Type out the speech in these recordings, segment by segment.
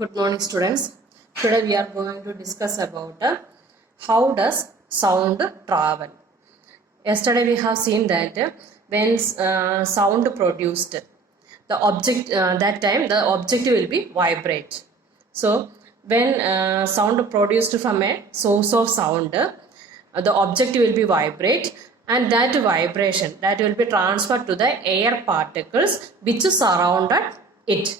Good morning, students. Today we are going to discuss about how does sound travel. Yesterday we have seen that when sound produced, the object that time the object will be vibrate. So when sound produced from a source of sound, the object will be vibrate, and that vibration that will be transferred to the air particles which surrounded it.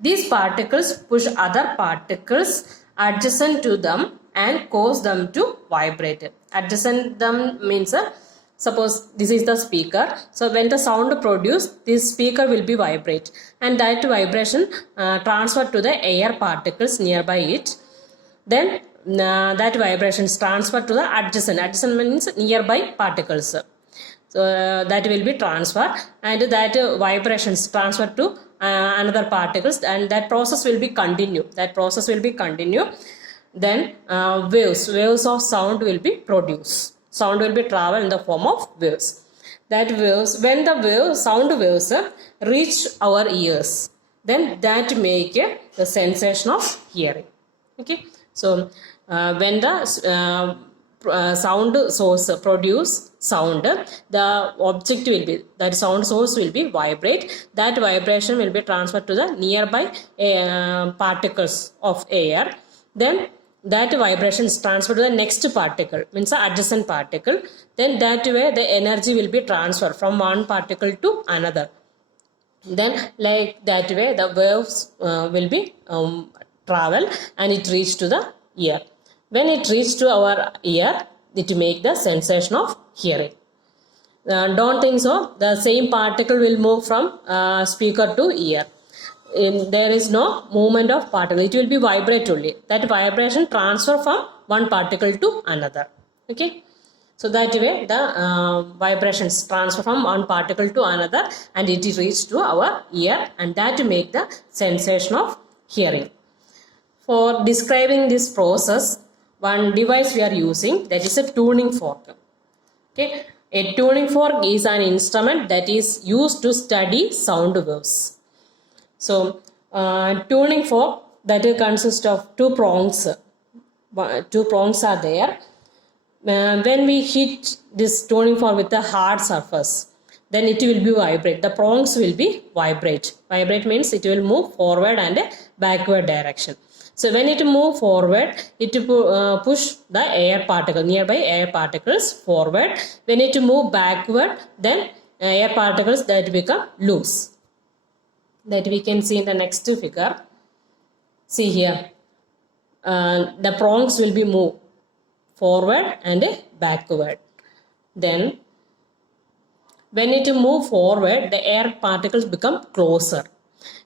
These particles push other particles adjacent to them and cause them to vibrate. Adjacent them means suppose this is the speaker. So when the sound produced, this speaker will be vibrate, and that vibration transferred to the air particles nearby it. Then that vibration is transferred to the adjacent. Adjacent means nearby particles. So that will be transferred, and that vibrations transferred to another particles, and that process will be continue. Then waves of sound will be produced. Sound will be travel in the form of waves. That waves, when the sound waves reach our ears, then that make the sensation of hearing. Okay, so when the sound source produce sound, the object will be, that sound source will be vibrate. That vibration will be transferred to the nearby particles of air. Then that vibration is transferred to the next particle, means the adjacent particle. Then that way the energy will be transferred from one particle to another. Then like that way the waves will be travel, and it reach to the ear. When it reach to our ear, it make the sensation of hearing. Don't think so. The same particle will move from speaker to ear. There is no movement of particle. It will be vibrate only. That vibration transfer from one particle to another. Okay. So that way the vibrations transfer from one particle to another, and it reach to our ear, and that make the sensation of hearing. For describing this process, one device we are using, that is a tuning fork. Okay, a tuning fork is an instrument that is used to study sound waves. So tuning fork, that consists of two prongs. Two prongs are there. When we hit this tuning fork with a hard surface, then it will be vibrate. The prongs will be vibrate. Vibrate means it will move forward and backward direction. So when it move forward, it push the air particle, nearby air particles forward. When it move backward, then air particles that become loose. That we can see in the next figure. See here, the prongs will be moved forward and backward. Then when it move forward, the air particles become closer.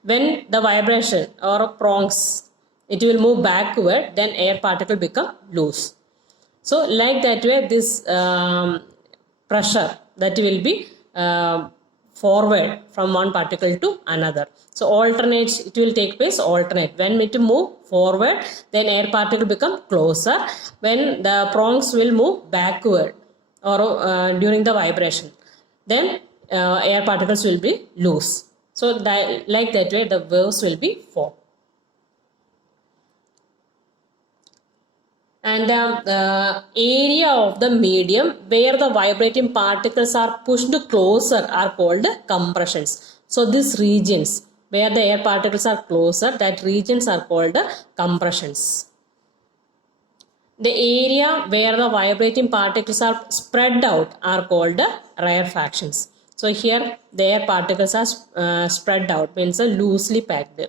When the vibration or prongs, it will move backward, then air particle become loose. So like that way, this pressure that will be forward from one particle to another. So alternate, it will take place alternate. When it move forward, then air particle become closer. When the prongs will move backward or during the vibration, then air particles will be loose. So that, like that way the waves will be formed. And the area of the medium where the vibrating particles are pushed closer are called compressions. So these regions where the air particles are closer, that regions are called compressions. The area where the vibrating particles are spread out are called rarefactions. So here the air particles are spread out, means loosely packed.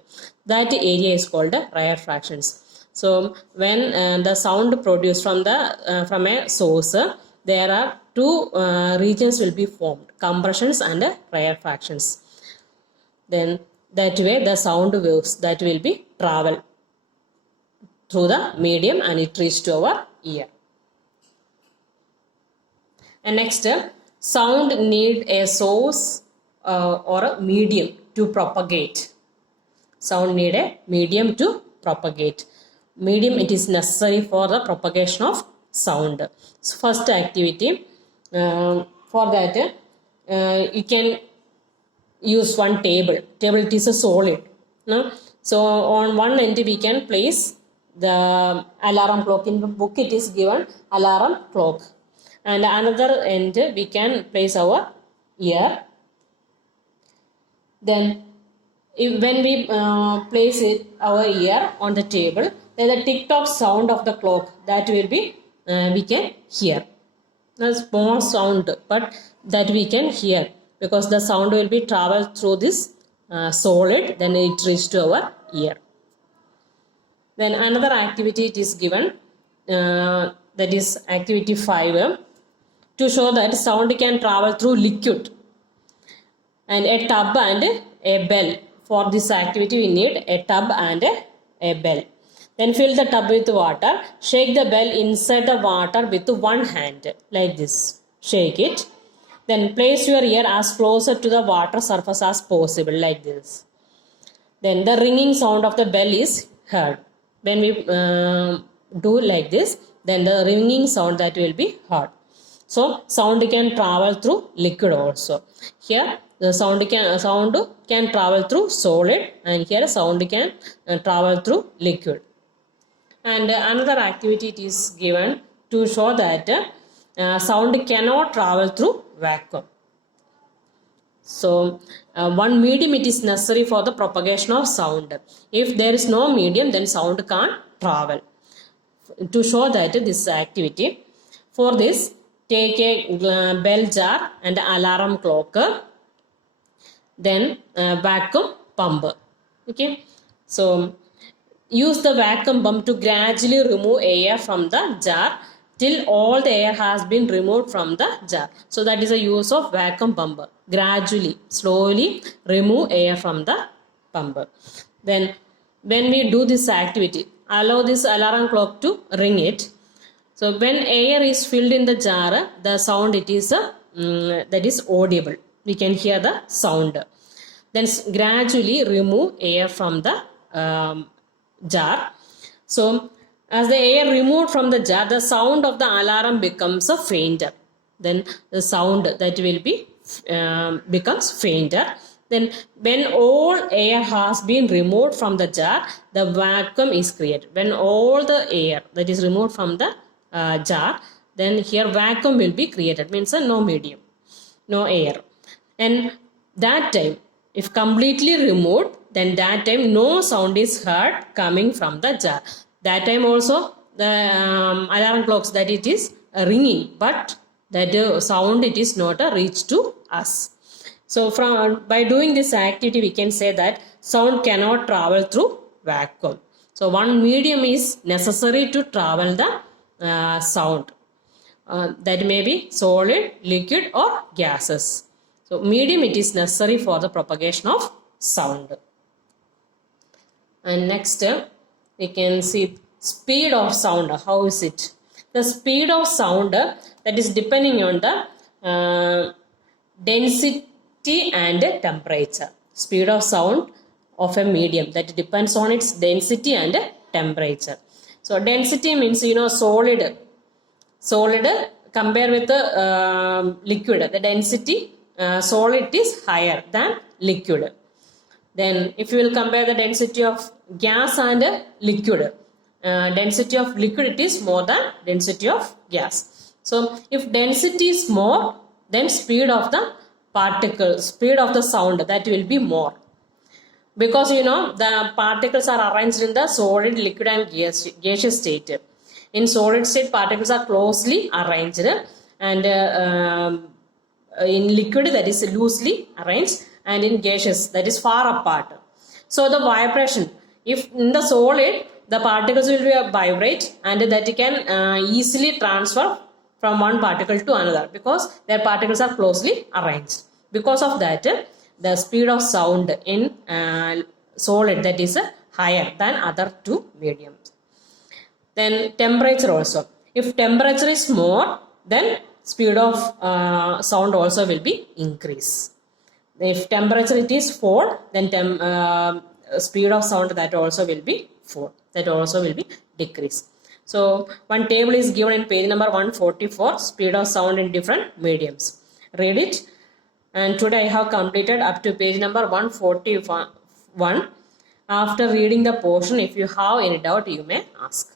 That area is called rarefactions. So when the sound produced from a source, there are two regions will be formed, compressions and rarefactions. Then that way the sound waves that will be travel through the medium, and it reach to our ear. And next, sound need a source or a medium to propagate. Sound need a medium to propagate. Medium, it is necessary for the propagation of sound. So first activity, for that you can use one table. Table, it is a solid. No? So on one end we can place the alarm clock. In the book it is given alarm clock, and another end we can place our ear. Then when we place it our ear on the table, then the tick tock sound of the clock that will be we can hear. A small sound, but that we can hear, because the sound will be travel through this solid, then it reach to our ear. Then another activity it is given, that is activity 5, to show that sound can travel through liquid, and a tub and a bell. For this activity we need a tub and a bell. Then fill the tub with water, shake the bell inside the water with one hand, like this, shake it. Then place your ear as closer to the water surface as possible, like this. Then the ringing sound of the bell is heard. When we do like this, then the ringing sound that will be heard. So sound can travel through liquid also. Here the sound can travel through solid, and here sound can travel through liquid. And another activity it is given to show that sound cannot travel through vacuum. So one medium it is necessary for the propagation of sound. If there is no medium, then sound can't travel. To show that this activity, for this take a bell jar and alarm clock, then vacuum pump. Okay, so use the vacuum pump to gradually remove air from the jar till all the air has been removed from the jar. So that is a use of vacuum pump. Gradually, slowly remove air from the pump. Then when we do this activity, allow this alarm clock to ring it. So when air is filled in the jar, the sound it is that is audible. We can hear the sound. Then gradually remove air from the jar. So as the air removed from the jar, the sound of the alarm becomes fainter. Then the sound that will be becomes fainter. Then when all air has been removed from the jar, the vacuum is created. When all the air that is removed from the jar, then here vacuum will be created. Means no medium, no air. And that time, if completely removed, then that time no sound is heard coming from the jar. That time also the alarm clocks that it is ringing, but that sound it is not reached to us. So by doing this activity, we can say that sound cannot travel through vacuum. So one medium is necessary to travel the sound. That may be solid, liquid, or gases. So medium it is necessary for the propagation of sound. And next we can see speed of sound. How is it? The speed of sound that is depending on the density and temperature. Speed of sound of a medium, that depends on its density and temperature. So density means solid compare with the liquid. The density solid is higher than liquid. Then if you will compare the density of gas and liquid, density of liquid it is more than density of gas. So if density is more, then speed of the particles, speed of the sound, that will be more. Because the particles are arranged in the solid, liquid and gaseous state. In solid state, particles are closely arranged, and in liquid that is loosely arranged, and in gaseous that is far apart. So the vibration, if in the solid, the particles will vibrate, and that can easily transfer from one particle to another, because their particles are closely arranged. Because of that, the speed of sound in solid that is higher than other two mediums. Then temperature also. If temperature is more, then speed of sound also will be increase. If temperature it is 4, then speed of sound that also will be 4. That also will be decrease. So one table is given in page number 144, speed of sound in different mediums. Read it. And today I have completed up to page number 141. After reading the portion, if you have any doubt, you may ask.